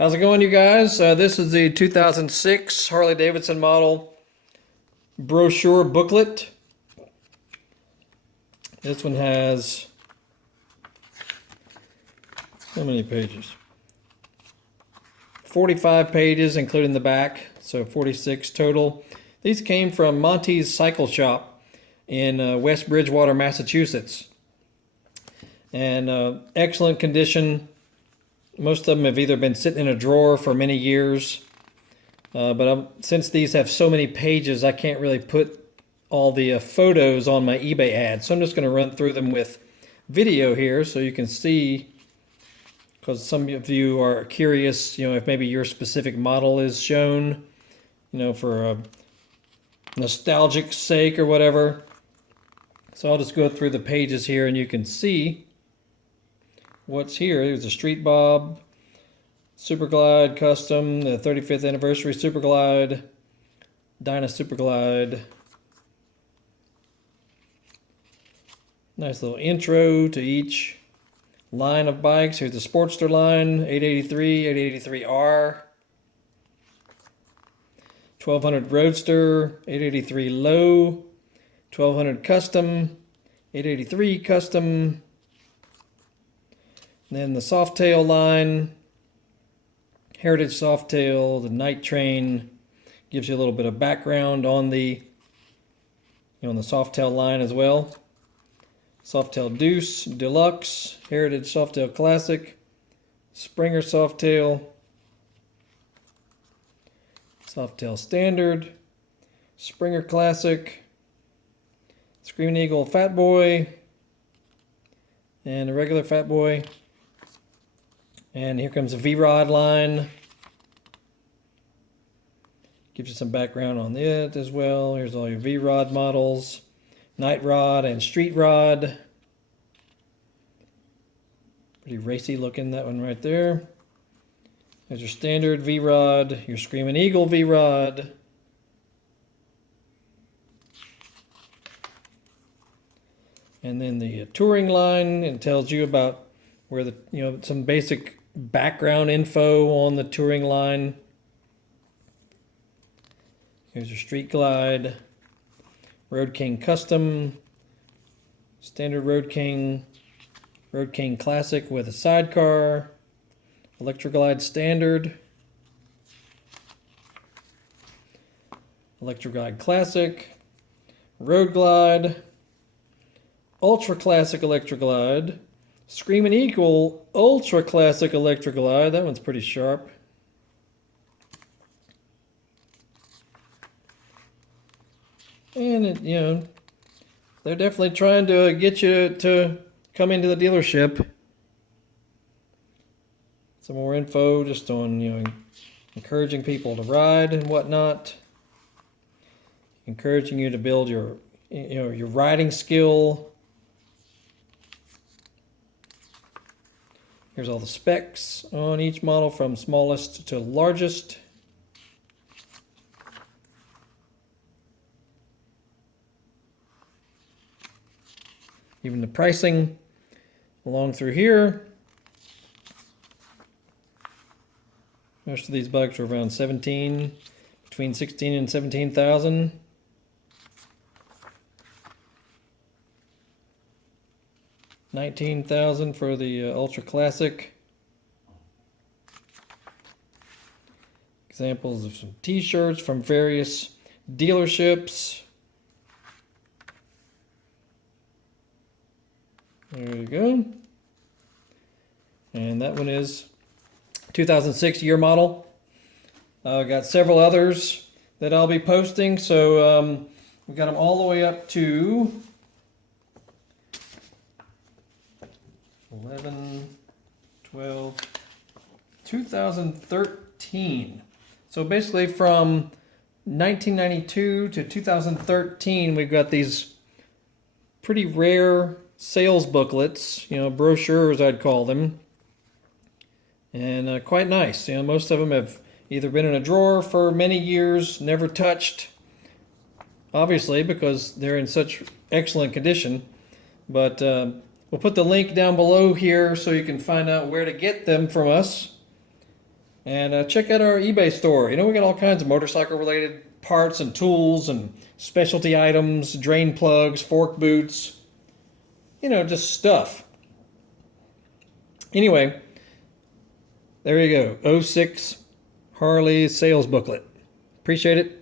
How's it going, you guys? This is the 2006 Harley Davidson model brochure booklet. This one has how many pages? 45 pages, including the back, so 46 total. These came from Monty's Cycle Shop in West Bridgewater, Massachusetts. And excellent condition. Most of them have either been sitting in a drawer for many years, but since these have so many pages, I can't really put all the photos on my eBay ad. So I'm just going to run through them with video here so you can see, because some of you are curious, if maybe your specific model is shown, for a nostalgic sake or whatever. So I'll just go through the pages here and you can see what's here. There's a Street Bob, Super Glide Custom, the 35th Anniversary Super Glide, Dyna Super Glide. Nice little intro to each line of bikes. Here's the Sportster line, 883, 883R, 1200 Roadster, 883 Low, 1200 Custom, 883 Custom. Then the Softail line, Heritage Softail, the Night Train, gives you a little bit of background on the, on the Softail line as well. Softail Deuce, Deluxe, Heritage Softail Classic, Springer Softail, Softail Standard, Springer Classic, Screaming Eagle Fat Boy, and a regular Fat Boy. And here comes the V-Rod line. Gives you some background on it as well. Here's all your V-Rod models. Night Rod and Street Rod. Pretty racy looking, that one right there. There's your standard V-Rod, your Screaming Eagle V-Rod. And then the touring line, it tells you about where the, some basic background info on the touring line. Here's your Street Glide, Road King Custom, Standard Road King Classic with a sidecar, Electro Glide Standard, Electro Glide Classic, Road Glide, Ultra Classic Electro Glide, Screaming Eagle Ultra Classic Electro Glide. That one's pretty sharp. And it, they're definitely trying to get you to come into the dealership. Some more info just on, encouraging people to ride and whatnot. Encouraging you to build your, your riding skill. Here's all the specs on each model from smallest to largest. Even the pricing along through here. Most of these bikes are around 17, between 16 and 17,000. $19,000 for the Ultra Classic. Examples of some t-shirts from various dealerships. There you go. And that one is 2006 year model. I've got several others that I'll be posting. So we've got them all the way up to 11, 12, 2013. So basically from 1992 to 2013, we've got these pretty rare sales booklets, brochures I'd call them. And quite nice. Most of them have either been in a drawer for many years, never touched, obviously, because they're in such excellent condition. But we'll put the link down below here so you can find out where to get them from us. And check out our eBay store. You know, we got all kinds of motorcycle related parts and tools and specialty items, drain plugs, fork boots, you know, just stuff. Anyway, there you go. '06 Harley sales booklet. Appreciate it.